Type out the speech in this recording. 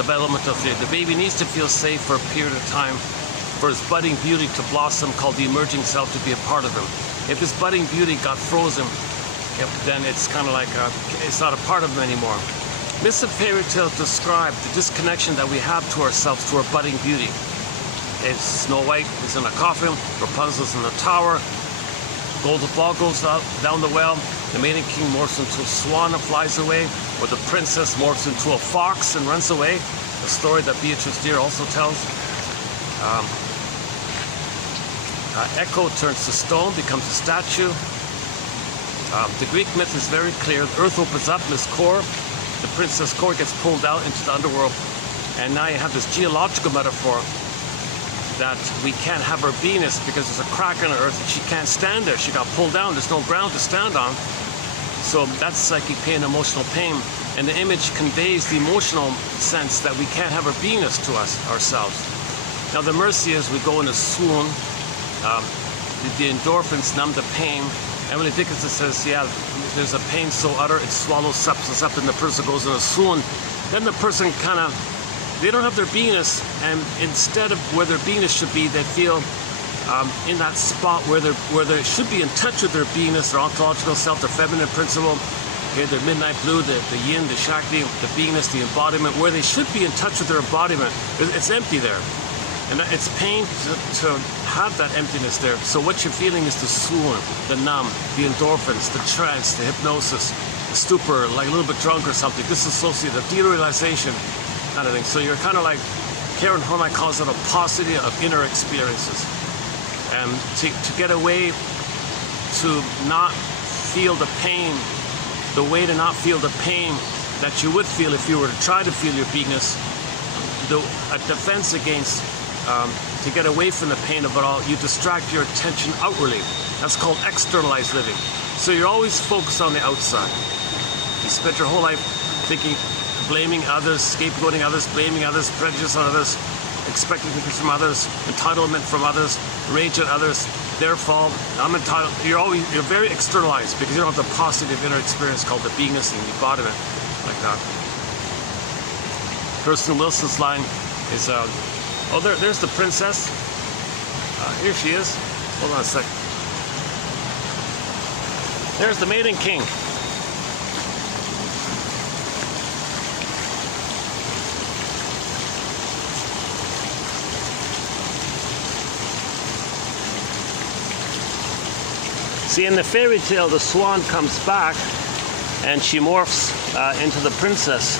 development of the baby needs to feel safe for a period of time for his budding beauty to blossom, called the emerging self, to be a part of him. If his budding beauty got frozen, then it's kind of like it's not a part of him anymore. Myths and fairy tales describe the disconnection that we have to ourselves, to our budding beauty. It's Snow White is in a coffin, Rapunzel's in the tower, golden ball goes down the well, the maiden king morphs into a swan and flies away, or the princess morphs into a fox and runs away, a story that Beatrice Deer also tells. Echo turns to stone, becomes a statue. The Greek myth is very clear. The earth opens up in its core, the princess core gets pulled out into the underworld, and now you have this geological metaphor that we can't have her beingness because there's a crack in the earth and she can't stand there. She got pulled down, there's no ground to stand on. So that's psychic pain, emotional pain. And the image conveys the emotional sense that we can't have her beingness to us ourselves. Now the mercy is we go in a swoon. The endorphins numb the pain. Emily Dickinson says, yeah, there's a pain so utter it swallows substance up, and the person goes in a swoon. Then the person they don't have their beingness, and instead of where their beingness should be, they feel in that spot where they should be in touch with their beingness, their ontological self, their feminine principle, okay, their midnight blue, the yin, the shakti, the beingness, the embodiment, where they should be in touch with their embodiment. It's empty there. And it's pain to have that emptiness there. So what you're feeling is the swoon, the numb, the endorphins, the trance, the hypnosis, the stupor, like a little bit drunk or something, disassociative, derealization kind of thing. So you're kind of like, Karen Horney calls it a paucity of inner experiences. And to get away, to not feel the pain, the way to not feel the pain that you would feel if you were to try to feel your beingness, a defense against to get away from the pain of it all, you distract your attention outwardly. That's called externalized living. So you're always focused on the outside. You spent your whole life thinking, blaming others, scapegoating others, blaming others, prejudice on others, expecting things from others, entitlement from others, rage at others, their fault, I'm entitled. You're very externalized because you don't have the positive inner experience called the beingness and the embodiment like that. Kirsten Wilson's line is, oh, there's the princess. Here she is. Hold on a sec. There's the maiden king. See, in the fairy tale, the swan comes back and she morphs into the princess.